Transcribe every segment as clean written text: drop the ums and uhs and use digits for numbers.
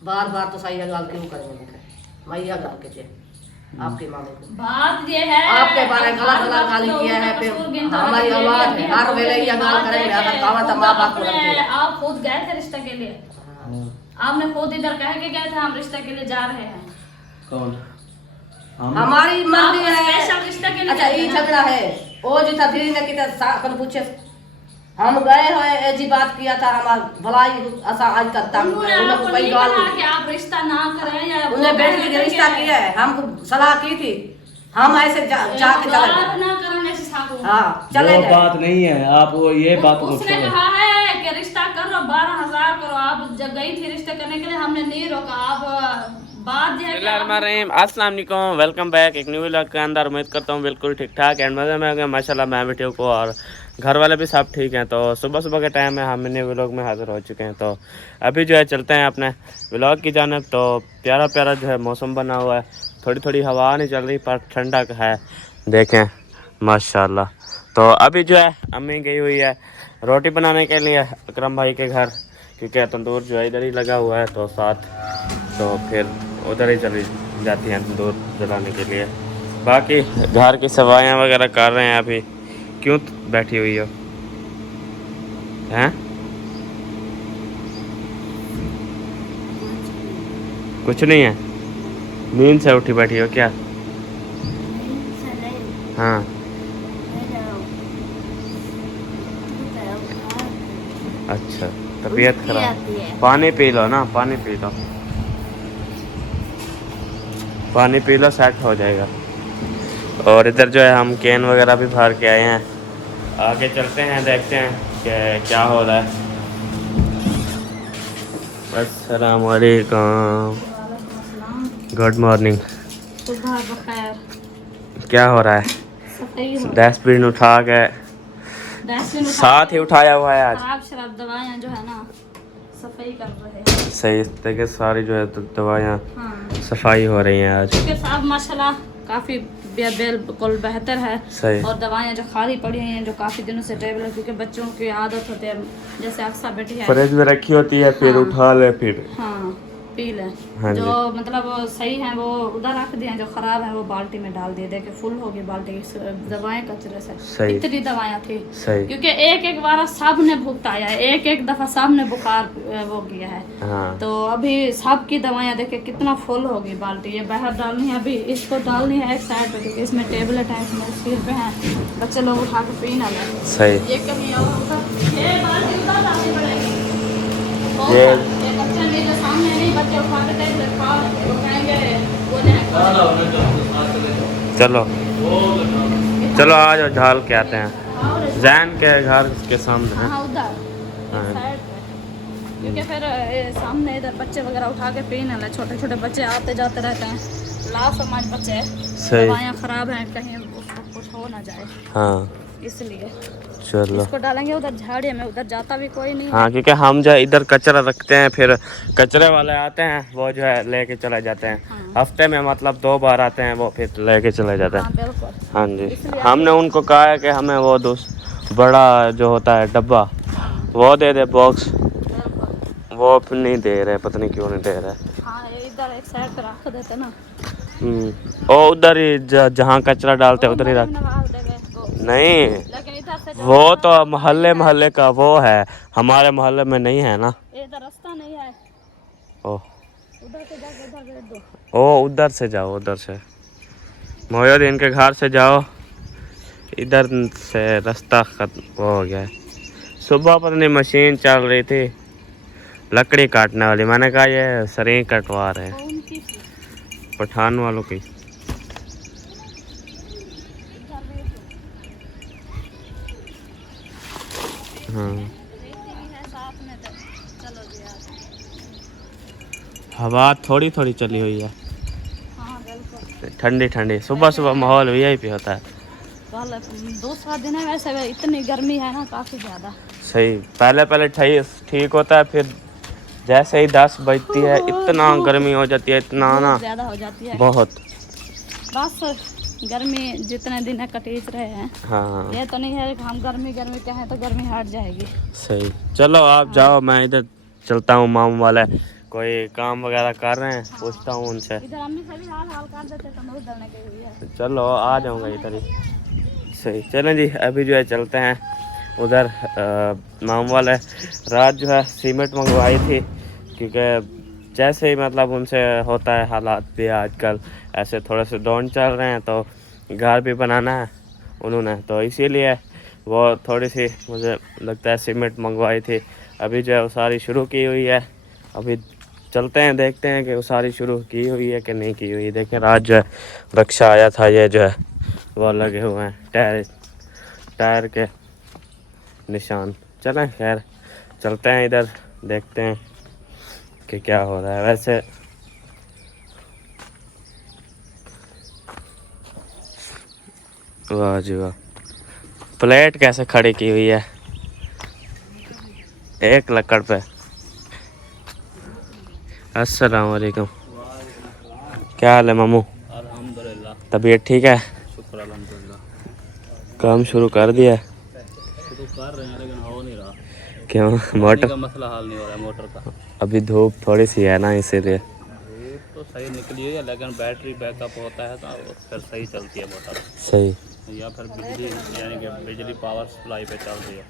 बार बार तो सही गाल क्यों करेंगे मैया गाल के थे आपके मामले को बात ये है आपके बारे में गलत गलत गाली किया है फिर हमारी आवाज है हर वेले ये गाल करेंगे अगर कहा था माँ बाप को आप खुद गए थे रिश्ते के लिए, आपने खुद इधर कह के गए थे हम रिश्ते के लिए जा रहे हैं। कौन? हमारी मर्जी है स्पेशल रिश्ते के लिए। अच्छा ये झगड़ा है ओ जी था धीरे ने किता कल पूछे हम गए हैं ऐसी बात किया था हमार भलाई ऐसा आज तक तक उन्होंने कोई गाल कि आप रिश्ता ना करें या उन्हें बेटी के रिश्ता किया है हमको सलाह की थी हम ऐसे जाके चले गए ना करने से साको। हाँ चले वो गए बात नहीं है, आप वो ये बात को उसने छोड़ो। कहा है कि रिश्ता करो 12,000 करो, आप जब गई थी रिश्ते करने के लिए हमने नहीं रोका। आप बात जो है अस्सलाम वालेकुम, वेलकम बैक एक न्यू व्लॉग के अंदर। उम्मीद करता हूँ बिल्कुल ठीक ठाक एंड मज़े में होंगे माशाल्लाह। मैं भी ठीक हूँ और घर वाले भी सब ठीक हैं। तो सुबह सुबह के टाइम में हम न्यू व्लॉग में हाजिर हो चुके हैं। तो अभी जो है चलते हैं अपने व्लॉग की जानिब। तो प्यारा प्यारा जो है मौसम बना हुआ है, थोड़ी थोड़ी हवा नहीं चल रही पर ठंडक है, देखें माशाल्लाह। तो अभी जो है अम्मी गई हुई है रोटी बनाने के लिए अकरम भाई के घर, क्योंकि तंदूर जो है इधर ही लगा हुआ है तो साथ, तो फिर उधर ही चली जाती हैं तंदूर जलाने के लिए। बाकी घर की सफाइयाँ वगैरह कर रहे हैं अभी। क्यों बैठी हुई हो हैं? कुछ नहीं है, नींद से उठी बैठी हो क्या? हाँ अच्छा, तबीयत खराब, पानी पी लो ना, पानी पी लो, पानी पी लो सेट हो जाएगा। और इधर जो है हम कैन वगैरह भी भर के आए हैं, आगे चलते हैं देखते हैं कि क्या हो रहा है। अस्सलाम वालेकुम, गुड मॉर्निंग। सुबह बखैर। क्या हो रहा है? डस्टबिन उठा के साथ ही उठाया हुआ है आज। खराब शराब दवाइयाँ जो है ना सफाई कर रहे हैं। सही तरीके से सारी जो है दवाइयाँ हाँ सफाई हो रही हैं आज। क्योंकि साहब माशाल्लाह काफ़ी बिल्कुल बेहतर है। सही। और दवाइयाँ जो खाली पड़ी हैं जो काफ़ी दिनों से टेबल है, क्योंकि बच्चों की आदत होती है जैसे अक्सर बेटी है फ्रिज में रखी होती है फिर हाँ। उठा ले फिर हाँ पी ले। हाँ जो जी। मतलब सही है वो उधर रख दिए, जो खराब है वो बाल्टी में डाल दिए, देखे फुल होगी बाल्टी दवाएं कचरे से। सही। इतनी दवाइयाँ थी सही। क्योंकि एक एक बार सब ने भुगताया है, एक एक दफा सब ने बुखार वो किया है। हाँ तो अभी सब की दवाइयाँ देखे कितना फुल होगी बाल्टी। ये बाहर डालनी है, अभी इसको डालनी है एक साइड पे, क्योंकि इसमें टेबलेट है, इसमें सिर पे है, बच्चे लोग उठा के पी ना लें। सही। ये कमी और होगा, ये बाल्टी उधर डालनी पड़ेगी। ये बच्चे नहीं जो सामने नहीं, बच्चे उठा के टेबलेट खा लेंगे, वो कहेंगे वो चलो चलो आ जाओ झाल के आते हैं। जैन के घर के सामने है। हाँ उधर हाँ। साइड पे, क्योंकि फिर सामने इधर बच्चे वगैरह उठा के पी ना ले, छोटे छोटे बच्चे आते जाते रहते हैं, लासमझ बच्चे। सही। दवाइयाँ खराब हैं, कहीं उसको कुछ हो ना जाए, हाँ इसलिए चलो। इसको डालेंगे उधर झाड़ियों में, उधर जाता भी कोई नहीं है। हाँ क्योंकि हम जो है इधर कचरा रखते हैं, फिर कचरे वाले आते हैं वो जो है लेके चले जाते हैं। हाँ। हफ्ते में मतलब 2 बार आते हैं वो, फिर लेके चले जाते हाँ हैं। बिल्कुल। हाँ जी। इसलिए हमने उनको कहा है कि हमें वो बड़ा जो होता है डब्बा वो दे दे, बॉक्स, बिल्कुल। वो फिर नहीं दे रहे, पता नहीं क्यों नहीं दे रहे। हाँ ये इधर एक साइड पे रख देते ना। ओ उधर ही जहाँ कचरा डालते हैं उधर ही रख। नहीं लेकिन इधर से वो तो मोहल्ले मोहल्ले का वो है, हमारे मोहल्ले में नहीं है ना। इधर रास्ता नहीं है, ओह उधर से जाके इधर भेज दो। ओ उधर से जाओ, उधर से मोहद्दीन के घर से जाओ, इधर से रास्ता खत्म वो हो गया है। सुबह पता नहीं मशीन चल रही थी लकड़ी काटने वाली, मैंने कहा ये सरें कटवा रहे हैं उनकी पठान वालों की। हाँ हवा थोड़ी थोड़ी चली हुई है, हाँ बिल्कुल। ठंडी ठंडी। सुबह सुबह माहौल वीआईपी होता है। दूसरा दिन है, वैसे इतनी गर्मी है ना काफ़ी ज़्यादा। सही। पहले पहले ठीक होता है, फिर जैसे ही 10 बजती है इतना गर्मी हो जाती है, इतना ना ज़्यादा हो जाती है बहुत। बस गर्मी जितने दिन है कटीच रहे हैं। हाँ ये तो नहीं है कि हम गर्मी गर्मी कहें तो गर्मी हट जाएगी। सही। चलो आप जाओ, मैं इधर चलता हूँ मामू वाले कोई काम वगैरह कर रहे हैं, पूछता हूँ उनसे। इधर अम्मी से भी हाल हाल कर देते तो मैं उधर गई हुई है। चलो आ जाऊँगा इधर ही। सही, चलें जी अभी जो है चलते हैं उधर। मामू वाले रात जो है सीमेंट मंगवाई थी, क्योंकि जैसे ही मतलब उनसे होता है, हालात भी आजकल ऐसे थोड़े से डाउन चल रहे हैं, तो घर भी बनाना है उन्होंने, तो इसीलिए वो थोड़ी सी मुझे लगता है सीमेंट मंगवाई थी। अभी जो है उसारी शुरू की हुई है, अभी चलते हैं देखते हैं कि उसारी शुरू की हुई है कि नहीं की हुई। देखें रात जो है रक्षा आया था, ये जो है वो लगे हुए हैं टायर के निशान। चलें खैर चलते हैं इधर, देखते हैं कि क्या हो रहा है। वैसे वाह जी वाह, प्लेट कैसे खड़ी की हुई है एक लकड़ पे। अस्सलाम वालेकुम, क्या हाल है मामू? अल्हम्दुलिल्लाह, तबीयत ठीक है? शुक्र अल्हम्दुलिल्लाह। काम शुरू कर दिया? शुरू कर रहे हैं लेकिन हो नहीं रहा। क्यों? पानी मोटर का मसला हल नहीं हो रहा है मोटर का। अभी धूप थोड़ी सी है ना, इसीलिए। धूप तो सही निकली है लेकिन बैटरी बैकअप होता है तो फिर सही चलती है मोटर, सही। या फिर बिजली यानी कि बिजली पावर सप्लाई पे चल रही है।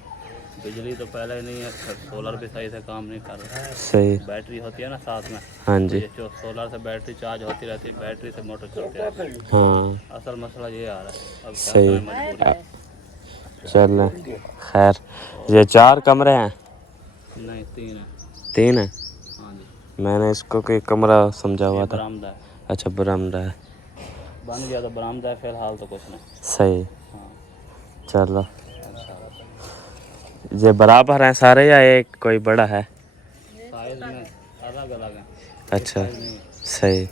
बिजली तो पहले ही नहीं है, फिर सोलर भी सही से काम नहीं कर रहा है। सही। बैटरी होती है ना साथ में, हाँ जी। ये जो सोलर से बैटरी चार्ज होती रहती है, बैटरी से मोटर चलती रहती है। हाँ असल मसला ये आ रहा है, अब क्या सही। करें, मजबूरी है। चल खैर, ये 4 कमरे हैं? नहीं 3 है। 3 है? हाँ जी, मैंने इसको कोई कमरा समझा हुआ था। बरामदा है, अच्छा बरामदा है। बन गया तो बरामदा है, फिलहाल तो कुछ नहीं। सही। हाँ चलो, अच्छा, ये बराबर हैं सारे या एक कोई बड़ा है? साइज में अलग अलग है। अच्छा साइज नहीं है। सही,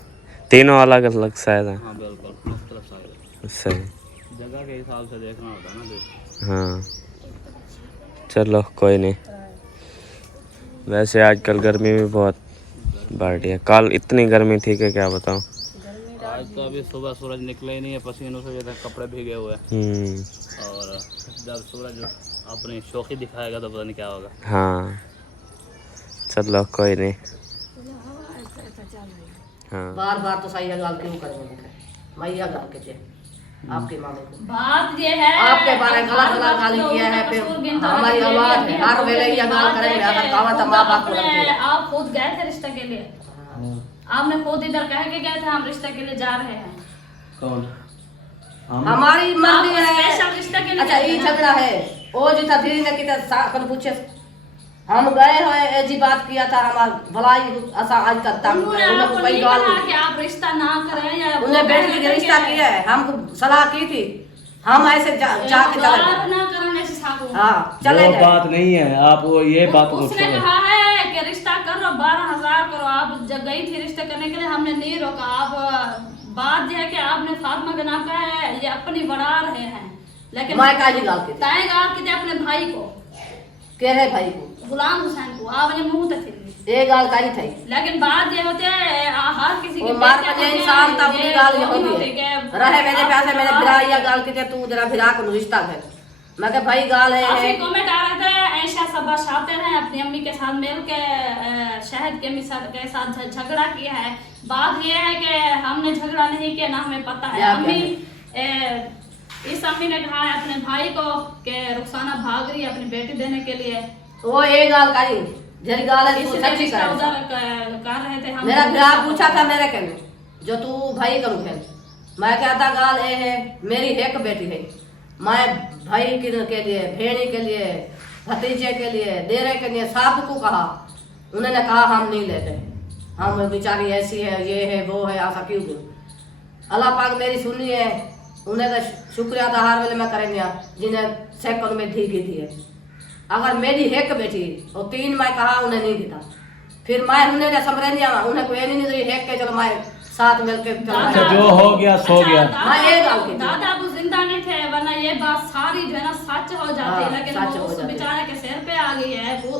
तीनों अलग अलग साइज हैं। हाँ बिल्कुल मुख्तलिफ साइज है। सही। जगह के हिसाब से देखना होता है ना देख। हाँ चलो कोई नहीं। वैसे आजकल गर्मी भी बहुत बढ़ रही है, कल इतनी गर्मी थी कि क्या बताऊँ। आज तो अभी सुबह सूरज निकले ही नहीं है, पसीनों से जैसे कपड़े भीगे हुए हैं। और जब सूरज अपनी शौकी दिखाएगा तो पता नहीं क्या होगा। हाँ चलो कोई नहीं। हाँ बार बार तो सही गाल क्यों करेंगे? मैया गाल के थे आपके मामले को। बात ये है आपके बारे में गलत गलत गाली किया है, फिर हमारी औलाद है, हर वेले ये गाल करेंगे। अगर कहा था माँ बाप को लगती है। आप खुद गए थे रिश्ते के लिए, आपने खुद इधर कह के गए थे हम रिश्ते के लिए जा रहे हैं। कौन? हमारी मर्जी आप है। स्पेशल रिश्ते के लिए अच्छा ये झगड़ा है ओ जी था धीरे ने किता कन पूछे हम गए हो जी बात किया था हमार भलाई असा आज तक उन्होंने आपको नहीं कहा कि आप रिश्ता ना करें या उन्हें बेटी के रिश्ता किया है, हमको सलाह की थी, हम ऐसे जाके चले बात ना करने से सागो। हाँ चले वो गए। बात नहीं है, आप वो ये बात को उसने छोड़ो। कहा है कि रिश्ता करो 12,000 करो। आप जब गई थी रिश्ते करने के लिए हमने नहीं रोका। आप बात यह है कि आपने फातिमा का नाम कहा है, ये अपनी बढ़ा रहे हैं, लेकिन मैं काजी गाल के तय गाल के अपने भाई को कह रहे भाई को गुलाम हुसैन को आपने मुंह तक ये गाल काजी थी। लेकिन बात ये होते है हर किसी वो की मार बेटियां पर होती इंसान हैं, तब की ये गाल ये नहीं होती कि है। रहे मेरे प्यासे मेरे आप- भिरा या गाल के तू जरा भिरा को रिश्ता है। मैं कह भाई गाल काफी है कमेंट आ रहे थे ऐशा सबा शातिर हैं अपनी अम्मी के साथ मिल के शहद के साथ झगड़ा किया है। बात यह है कि हमने झगड़ा नहीं किया, ना हमें पता है। क्या अम्मी इस अम्मी ने कहा है अपने भाई को कि रुखसाना भाग रही है अपनी बेटी देने के लिए। वो ये गाल काजी जरी गाल है तू इसलिए सच्ची रिश्ता कर। उधर कर रहे थे हम। मेरा भिरा पूछा था मेरे के जो तू भाई करूँ है, मैं कहता गाल ये है मेरी एक बेटी है, मैं भाई के लिए भेड़ी के लिए भतीजे के लिए देरे के लिए सब को कहा। उन्होंने कहा हम नहीं लेते, हम बेचारी ऐसी है ये है वो है ऐसा क्यों बोल। अल्लाह पाक मेरी सुनी है, उन्हें तो शुक्रिया तो हर वेले मैं करेंगे जिन्हें सेकंड में धी की थी। अगर मेरी एक बेटी और 3 मैं कहा उन्हें नहीं देता, फिर मैं उन्हें समझ नहीं आवा उन्हें कोई नहीं दी एक के चलो मैं साथ मिलके अच्छा, जो हो गया सो गया। हाँ, ये गाल की थी। दादा अब जिंदा नहीं थे वरना ये बात सारी जो है ना सच हो जाती है। हाँ, लेकिन सच वो हो उस जाती है। बेचारे के सिर पे आ गई है। वो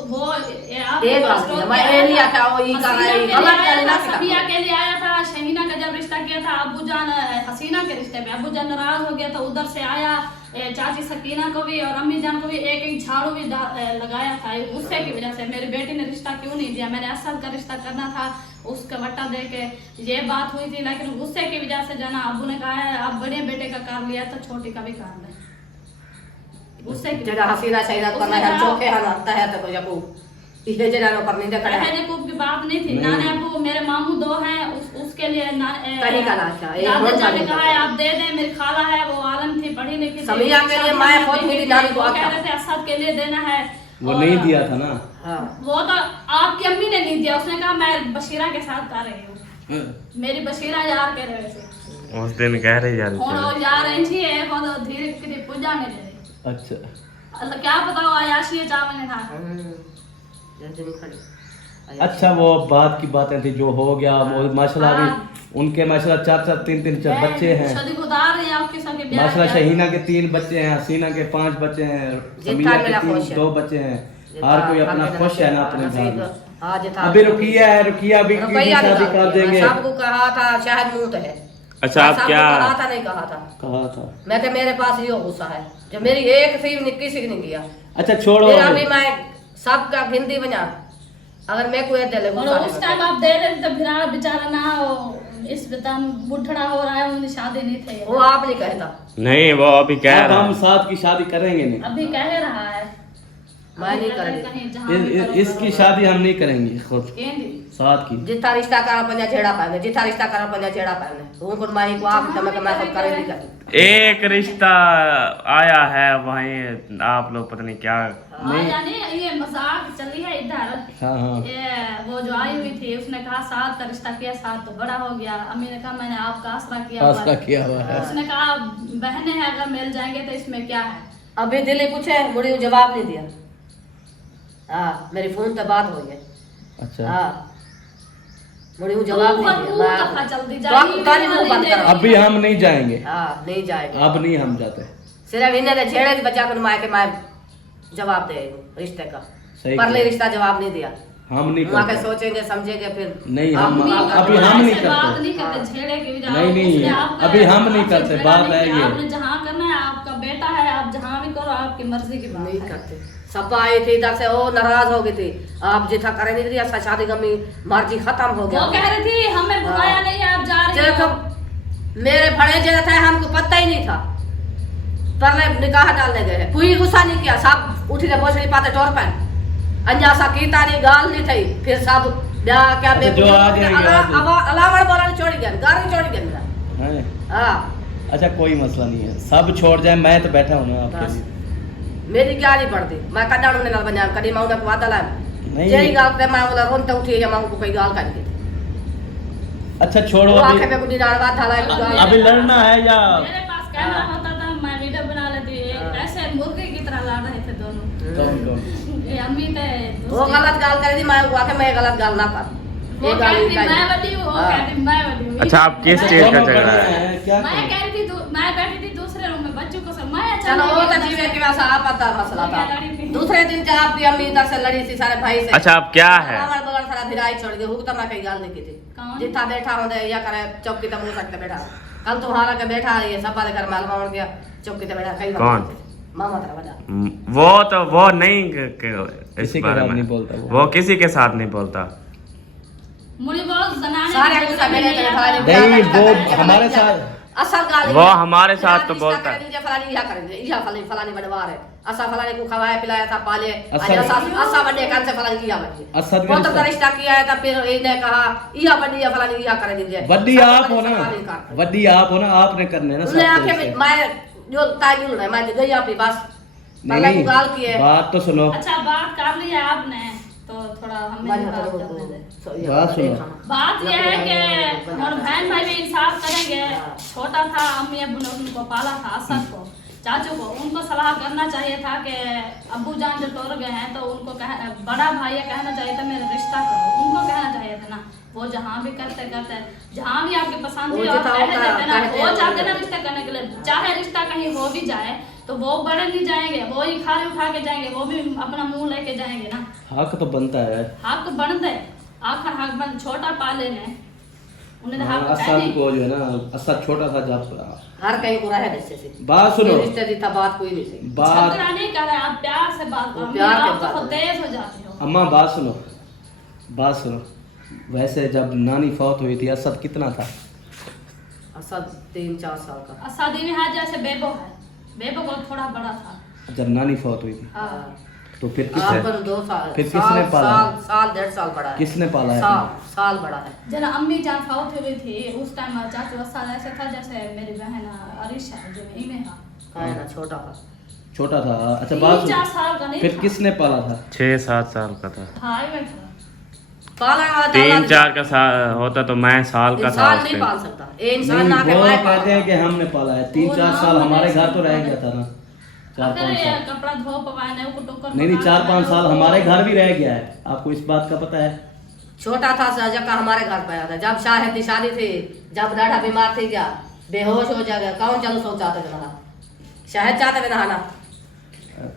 ये बात है, मैं ये नहीं आता वो ये कर रहा है, गलत कर रहा है। सबिया के लिए आया था शहीना का जब रिश्ता किया था अबू जान हसीना के रिश्ते पे, अबू जान नाराज हो गया तो उधर से आया, चाची सकीना को भी और अम्मी जान को भी एक एक झाड़ू भी लगाया था। गुस्से की वजह से मेरी बेटी ने रिश्ता क्यों नहीं दिया, मैंने असद का रिश्ता करना था, उसका वट्टा दे के ये बात हुई थी। लेकिन गुस्से की वजह से जना अबू ने कहा है अब बड़े बेटे का कार लिया तो छोटी का भी कार ले। गुस्से की जरा हसीना चाहिए करना है चौके हनाता है तो जब ये जरा नो पर नहीं देखा रहने को की बात नहीं थी। नाने अबू मेरे मामू दो हैं, उसके लिए कहीं का लाचा दादा जान ने कहा है आप दे दें, मेरी खाला है वो आलम थी पढ़ी लिखी थी, समिया के लिए माया बहुत मेरी नानी को कह रहे थे असद के लिए देना है, वो नहीं दिया था ना। हाँ वो तो आपकी अम्मी ने नहीं दिया, उसने कहा मैं बशीरा के साथ आ रही हूँ, मेरी बशीरा यार कह रहे थे उस दिन कह रही यार और यार ऐसी है वो तो धीरे धीरे पूजा नहीं दे रही। अच्छा अल्लाह क्या बताओ आयाशी चावल ने था। अच्छा, वो बात की बातें थी जो हो गया वो माशाल्लाह भी उनके माशाल्लाह 4 3 बच्चे हैं माशाल्लाह। शहीना के 3 बच्चे हैं, हसीना के 5 बच्चे हैं, समिया के 2 बच्चे हैं। हर कोई अपना खुश है ना अपने घर में। अभी रुकिया है, रुकिया भी शादी कर देंगे। सबको कहा था शायद मुंह है। अच्छा आप क्या कहा था नहीं कहा था मैं कि मेरे पास ये गुस्सा है जो मेरी एक सी किसी नहीं किया। अच्छा छोड़ो, अभी मैं सबका हिंदी बना अगर मैं कोई दिल और उस टाइम आप दे रहे थे तो फिर आप बेचारा ना हो इस बेतम बुढ़ड़ा हो रहा है, उनकी शादी नहीं थी। वो आप नहीं कहता नहीं, वो अभी कह अब रहा हम साथ की शादी करेंगे नहीं, अभी कह रहा है मैं नहीं करेंगे। इसकी शादी हम नहीं करेंगे खुद साथ की। जितना रिश्ता करा पंजा छेड़ा पाएंगे, जितना रिश्ता करा पंजा छेड़ा पाएंगे उनको माही को आप तब मैं खुद करेंगे कर। एक रिश्ता आया है वहीं आप लोग पता नहीं क्या यानी ये मजाक चली है इधर। हाँ ये वो जो आई हुई थी उसने कहा साथ का रिश्ता किया, साथ तो बड़ा हो गया। अम्मी ने कहा मैंने आपका आसरा किया हुआ है। उसने कहा बहनें हैं अगर मिल जाएंगे तो इसमें क्या है। अभी दिल्ली पूछे मुझे जवाब नहीं दिया। हाँ मेरी फोन पे बात हुई है। अच्छा हाँ मुझे जवाब नहीं दिया। अभी हम नहीं जाएंगे। हाँ नहीं जाएंगे, अब नहीं हम जाते। सिर्फ इन्हें छेड़े के बच्चा को माए के माए जवाब दे रिश्ते का, परले रिश्ता जवाब नहीं दिया। हम नहीं करते, सोचेंगे समझेंगे फिर नहीं हम अभी हम नहीं करते। नहीं अभी हम नहीं करते। बात है ये आपने जहाँ करना है आपका बेटा है, आप जहाँ भी करो आपकी मर्जी की बात नहीं करते। सब आई थी इधर से वो नाराज हो गई थी, आप जितना करे नहीं दिया शादी गमी मर्जी खत्म हो गया। वो कह रही थी हमें बुलाया नहीं आप जा रही हो। मेरे बड़े जगह थे हमको पता ही नहीं था, परले निकाह डालने गए कोई गुस्सा नहीं किया। सब उठी के बोझड़ी पाते टोर पर अंजा सा कीता नहीं गाल नहीं थी। फिर सब क्या अलावड़ बोला छोड़ गया, गाड़ी छोड़ गया। हाँ अच्छा कोई मसला नहीं है, सब छोड़ जाए, मैं तो बैठा हूँ ना आपके लिए। मेरी क्या नहीं पड़ती, मैं कदा उन्हें गाल बना कदी माऊ को वादा ला जेरी गाल पे माऊ ला रोन तो उठी या माऊ को कोई गाल कर दी। अच्छा छोड़ो, आंखें पे कुछ डालवा था ला अभी लड़ना है या मेरे पास कैमरा होता था मैं वीडियो बना लेती। ऐसे मुर्गे की तरह लड़ रहे थे दोनों। कौन ये अम्मी थे वो गलत गाल कर दी, मैं आके मैं गलत गाल ना कर। वो कहती मैं बड़ी हूं, वो कहती मैं बड़ी हूं। अच्छा आप किस चीज का झगड़ा है? मैं कह रही थी मैं बैठी थी दूसरे रूम में बच्चों को सब मैं चलो वो तो जीवे के वैसा आप पता मसला था। दूसरे दिन जब आपकी अम्मी इधर से लड़ी थी सारे भाई से। अच्छा आप क्या है हमारे बगल सारा भिराई छोड़ गए, हुक तो मैं कहीं गाल नहीं की थी। जितना बैठा होंगे या करे चौकी तो मुंह सकते बैठा। कल तो हारा के बैठा ये सब वाले घर में अलमा उड़ गया चौकी तो बैठा कहीं कौन? मामा तेरा बजा वो तो वो नहीं इस किसी के बारे साथ में नहीं बोलता वो किसी के साथ नहीं बोलता। मुड़ी बहुत जनाने सारे गुस्सा मेरे तेरे फलानी नहीं वो हमारे साथ असल गाल वो हमारे साथ तो बोलता है। है फलानी यह करेंगे यह फलानी बनवा रहे असा फलाने को खवाया पिलाया था पाले असद- असा बने कान से फलानी किया बने असद वो के तो रिश्ता किया है था फिर इन्हें कहा यह बनी या फलानी यह करे दीजिए। वड्डी आप हो ना, वड्डी आप हो ना, आपने करने ना उन्हें सब आके कुछ। मैं जो ताजुल है मैं गई अपनी बस पहले को गाल किए। बात तो सुनो, अच्छा बात कर ली है आपने तो थोड़ा हमें भी बात करने दे। बात सुनो। बात यह है कि और बहन भाई भी इंसाफ करेंगे। छोटा था अम्मी अब्बू ने उनको पाला था असद को चाचू को, उनको सलाह करना चाहिए था कि अब्बू जान जो तोड़ गए हैं तो उनको बड़ा भाई कहना चाहिए था मेरा रिश्ता करो, उनको कहना चाहिए था ना। वो जहाँ भी करते जहाँ भी आपकी पसंद थी आप कह देते ना। वो चाहते ना रिश्ता करने के लिए, चाहे रिश्ता कहीं हो भी जाए तो वो बड़े नहीं जाएंगे, वो ही खाली उठा के जाएंगे, वो भी अपना मुंह लेके जाएंगे ना। हक तो बनता है, हक बन दे आखिर हक बन छोटा पाले ने उन्होंने हाँ, हाथ असद को जो है ना, असद छोटा था जब। हर कहीं को रहे जैसे से बात सुनो, ये रिश्ते की था बात कोई नहीं थी। बात झगड़ा नहीं कर रहे, आप प्यार से बात करो। प्यार के आप तो बात खुद तेज हो जाते हो। अम्मा बात सुनो। वैसे जब नानी फौत हुई थी असद कितना था? असद 3-4 साल का। शादी में हाथ जैसे बेबो है, बेबो को थोड़ा बड़ा था। जब नानी फौत हुई थी हाँ। तो फिर आपन 2 साल फिर किसने पाला? साल 1.5 साल बड़ा है। किसने पाला है? साल बड़ा है। जब अम्मी जान फौत हुई थी उस टाइम चाचू असा ऐसे था जैसे मेरी बहन अरिशा जो में में था। काहे ना छोटा था। छोटा था। अच्छा बात 3-4 सुनो, साल का नहीं फिर था। किसने पाला था? 6-7 साल का था। हाँ ही में था। पाला वाला 3-4 का साल होता तो मैं साल का था इंसान उस नहीं टाइम। पाल सकता। ये इंसान नहीं, ना के वो माए कहते हैं कि हमने पाला है। 3-4 साल हमारे घर तो रह गया था ना, 4-5 अगर ये साल। कपड़ा धो पवाने को टोकर नहीं 4-5 साल हमारे घर भी रह गया है। आपको इस बात का पता है? छोटा था जका हमारे घर पे आया था। जब शाहिद की शादी थी, जब डाढ़ा बीमार थी गया, बेहोश हो जाएगा, कौन चलो सो चाहते थे नहा? शाहिद चाहते थे नहाना।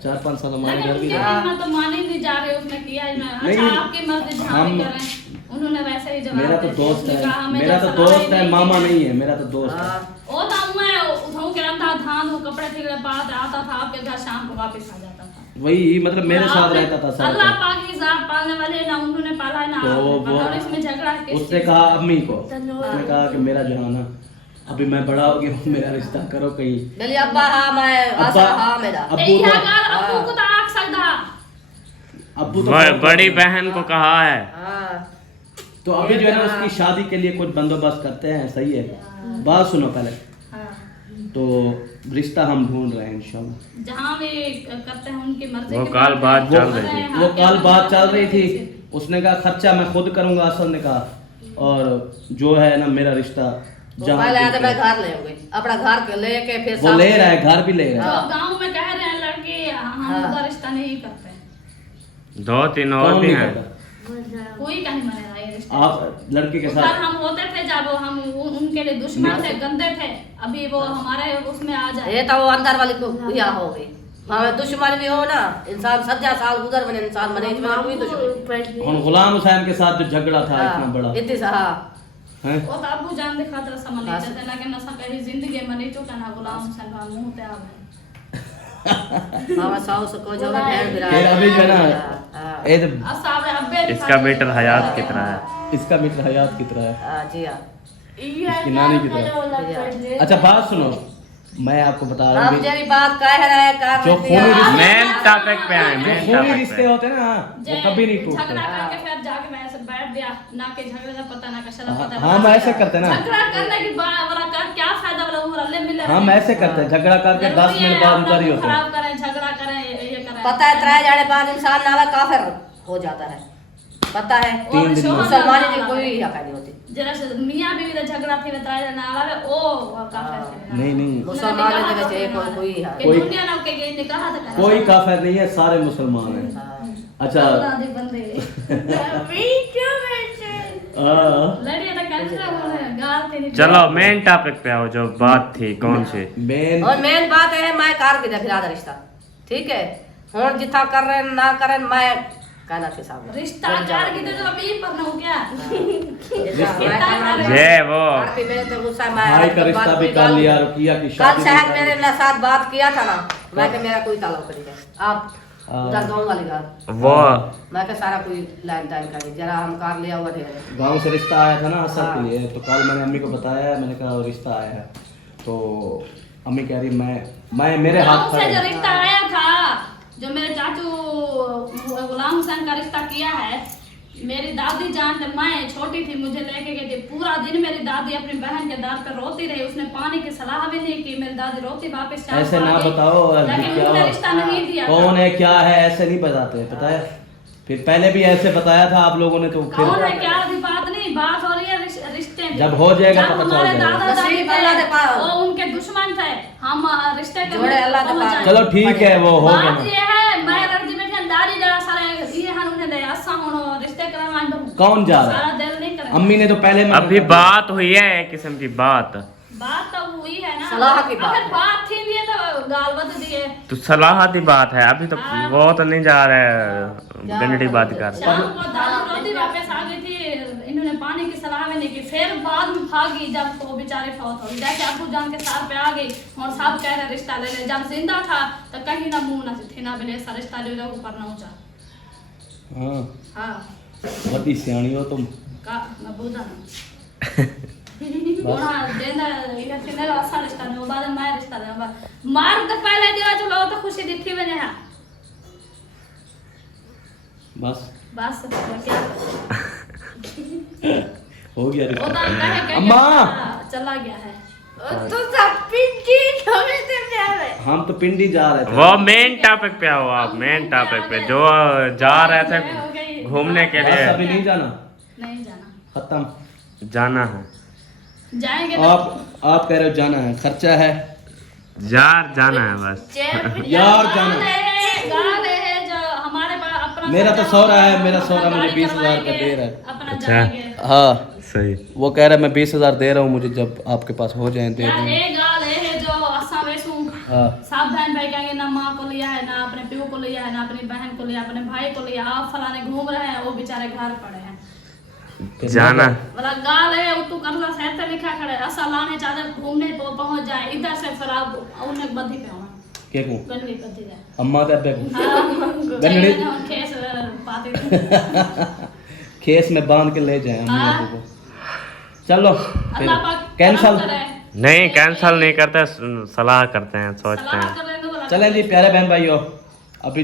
4-5 साल हमारे लेकिन घर भी उनके रह दिल में तो मान ही नहीं जा रहे उसने किया ही नहीं। नहीं, अच्छा आपकी मर्जी जहाँ भी हम- करें उन्होंने वैसे ही जवाब मेरा तो दे दिया। दोस्त उसने कहा, है, हमें मेरा तो जैसा दोस्त लड़ाई है, नहीं मामा की। नहीं है, मेरा तो दोस्त है। हाँ। वो तो मैं उठाऊं के अंधा धान वो कपड़े ठिकड़े पाते आता था आपके घर शाम को वापस आ जाता था। वही मतलब मेरे साथ आपने- रहता था सारा अल्लाह टाइम। पाक की जात पालने वाले ना उन्होंने पाला है ना तो आपने वो पाला। और इसमें झगड़ा है किस उसने चीज़ कहा का? अम्मी को, उसने कहा कि मेरा जो है ना अभी मैं बड़ा हो गया हूँ, मेरा रिश्ता करो कहीं। बोली अब्बा हाँ मैं अब्बा- आसा हाँ मेरा। अब्बू ते यह तो- गाल अब्बू को तो आख सकता। अब्बू तो बड़ी बहन को कहा है। हाँ। तो अभी जो है ना उसकी शादी के लिए कुछ बंदोबस्त करते हैं। सही है। बात सुनो पहले, हाँ। तो रिश्ता हम ढूंढ रहे हैं इंशाल्लाह। जहाँ भी करते हैं उनकी मर्जी वो की काल बात है। चल रही थी। हाँ, वो कल क्या बात चल रही थी, से। उसने कहा खर्चा मैं खुद करूंगा, असद ने कहा, और जो है ना मेरा रिश्ता वो जहाँ पहले आते भी मैं है। घर ले गई, अपना घर के लेके फिर वो ले रहा है, घर भी ले रहा है। जो गांव में कह रहे हैं लड़के हम हाँ। उनका रिश्ता नहीं करते। 2-3 और कौन भी नहीं हैं। करता? कोई का नहीं मानेगा ये रिश्ता। आप लड़के के उस बार साथ हम होते थे जब हम उनके लिए दुश्मन थे, गंदे थे। अभी वो हमारे उसमें आ जाए। ये तो वो अंदर वाली को या हो गई। हमें दुश्मन भी हो ना, इंसान 70 साल गुजर बने इंसान बने, इसमें कोई दुश्मन हम गुलाम हुसैन के साथ जो झगड़ा था इतना बड़ा हाँ, इतनी सा हाँ। है। वो तो अबू जान दिखा तरह समझ हाँ। लेते थे लेकिन नशा कहीं जिंदगी में नहीं चुका ना गुलाम हुसैन का मुंह ते आ गए। हमारा साउस को जो है भेड़ बिरा फिर अभी जो है ना हाँ, ये तो असाब अब्बे इसका मीटर हयात कितना है? इसका मित्र हयात की तरह है, हाँ, जी हाँ। इसकी नानी की तरह। अच्छा बात सुनो, मैं आपको बता रहा हम हूँ जब बात कह रहे हैं कर जो रहे खूनी हैं। मेन टॉपिक पे आए, जो मेन खूनी टॉपिक रिश्ते पे। होते हैं ना वो कभी नहीं टूटते। झगड़ा करके फिर जाके मैं ऐसे बैठ गया ना के झगड़े का पता ना कशा पता हाँ, हम ऐसे करते हैं ना, झगड़ा करने की बात वाला कर क्या फायदा वाला उम्र ले मिले हम ऐसे करते हैं, झगड़ा करके 10 मिनट बाद उधर ही होते हैं। खराब करें झगड़ा करें ये करें। पता है 3 जाने बाद इंसान नाला काफिर हो जाता है, पता है। और 3 दिन में। मुसलमानी की कोई हक नहीं होती। जरा से मियां बीवी का झगड़ा थी बताया जाना वाला ओ काफिर थे। नहीं नहीं, मुसलमान की वजह से कोई हक कि कोई- दुनिया ना के ने कहा था कोई काफिर नहीं है, सारे मुसलमान हैं। हाँ। अच्छा अल्लाह दे बंदे हाँ, लड़िया तो कैंसर हो रहे हैं गाल के नहीं चलो मेन टॉपिक पे आओ, जो बात थी कौन सी? मेन और मेन बात है मैं कार की फिर आधा रिश्ता ठीक है और जितना कर रहे हैं ना करें मैं कहना के सामने रिश्ता कार की तो अभी पर ना हो क्या ये वो भाई का रिश्ता भी कर लिया, रुकिया की कल शादी शायद भी कर मेरे ली। साथ बात किया था ना, मैं कि मेरा कोई ताल्लुक नहीं है, आप उधर गाँव वाली घर वो मैं कि सारा कोई लाइन टाइम का नहीं, जरा हम कार लिया हुआ ढेर गांव से रिश्ता आया था ना असद हाँ। के लिए, तो कल मैंने अम्मी को बताया, मैंने कहा वो रिश्ता आया है, तो अम्मी कह रही मैं मेरे हाथ गाँव से खड़े जो हैं। रिश्ता आया था जो मेरे चाचू गुलाम हुसैन का रिश्ता किया है, मेरी दादी जान जब मैं छोटी थी मुझे लेके गई थी, पूरा दिन मेरी दादी अपनी बहन के दांत पर रोती रही, उसने पानी की सलाह भी नहीं की, मेरी दादी रोती वापस शाम ऐसे को आ ना गई, बताओ अभी लेकिन क्या उन्होंने रिश्ता नहीं दिया था। कौन है क्या है ऐसे नहीं बताते, पता है। फिर पहले भी ऐसे बताया था आप लोगों ने, तो कौन फिर है क्या भी बात नहीं, बात हो रही है रिश्ते की। जब हो जाएगा जब पता चल हमारे जाएगा। दादा दादी नसीब अल्लाह के पास। थे, वो उनके दुश्मन थे, हम रिश्ते के जोड़े अल्लाह के पहुंच पास। जाए। चलो ठीक है, वो हो गया बात ना। ये है मैं रजी में दादी जरा सारे ये हन उन्हें दे असा होनो रिश्ते करवान दो कौन जा रहा है? सारा दिल नहीं करे। अम्मी ने तो पहले मना अभी कर दिया। बात हुई है एक किस्म की बात, बात तो हुई है ना, सलाह की बात अगर है। बात थी नहीं तो गाल बद दिए तो सलाहती बात है, अभी तो वो तो नहीं जा रहे गंडड़ी बात कर। शाम को दादी रोटी वापस आ गई थी, इन्होंने पानी की सलाह भी नहीं की, फिर बाद में भागी जब वो बेचारे फौत हो गई। जैसे अबू जान के सार पे आ गई और सब कह रहे रिश्ता ले ले, जब जिंदा था तो कहीं ना मुंह ना थे ना बिले सा रिश्ता ले लो ऊपर ना ऊंचा। हाँ हाँ बड़ी सियाणी हो तुम। का मैं बूझा वहाँ देना ये किने आसा रिश्ता नहीं, बाद में मैं रिश्ता ले मार तो पहले दिवा चलो तो खुशी दिखी बने है बस बस क्या हो गया वो रिश्ता। तो कहे अम्मा! चला गया है। तो सब पिंकी हमें से प्यार है। हम तो पिंडी जा रहे थे। वो मेन टॉपिक पे आओ आप, मेन टॉपिक पे जो जा रहे थे घूमने के बस लिए। अभी नहीं जाना, नहीं जाना, खत्म। जाना है जाएंगे आप कह रहे हो जाना है, खर्चा है यार, जाना है बस। यार जाना है। गाल है जो हमारे पास अपना मेरा तो खर्चा सौरा है, होगा, मेरा अपना सौरा मुझे गाड़ी 20,000 का करवाएंगे, दे रहा है। अपना अच्छा। जाएंगे। हाँ सही। वो कह रहा है मैं 20,000 दे रहा हूँ, मुझे जब आपके पास हो जाए दे यार दूँ। एक गाल है जो असा वैसू हाँ सब बहन भाई कहेंगे ना माँ को लिया है, ना अपने प्यो को लिया है, ना अपनी बहन को लिया, अपने भाई को लिया, आप फलाने घूम रहे हैं, वो बेचारे घर पड़े हैं। जाना मतलब गाल है वो तू करला सहते लिखा खड़े असा लाने चादर घूमने तो पहुंच जाए इधर से फिर आप उन्हें बद्दी पे होना क्या कहूँ गंदी बद्दी जाए। अम्मा ते अब्बे को गंदी गंदी खेस पाते खेस में बांध के ले जाए अम्मी हाँ। अब्बू को। चलो अल्लाह पाक कैंसल। नहीं, कैंसल नहीं करते, सलाह करते हैं, सोचते सलाह हैं। कर रहे हैं तो चलें जी प्यारे बहन भाइयों,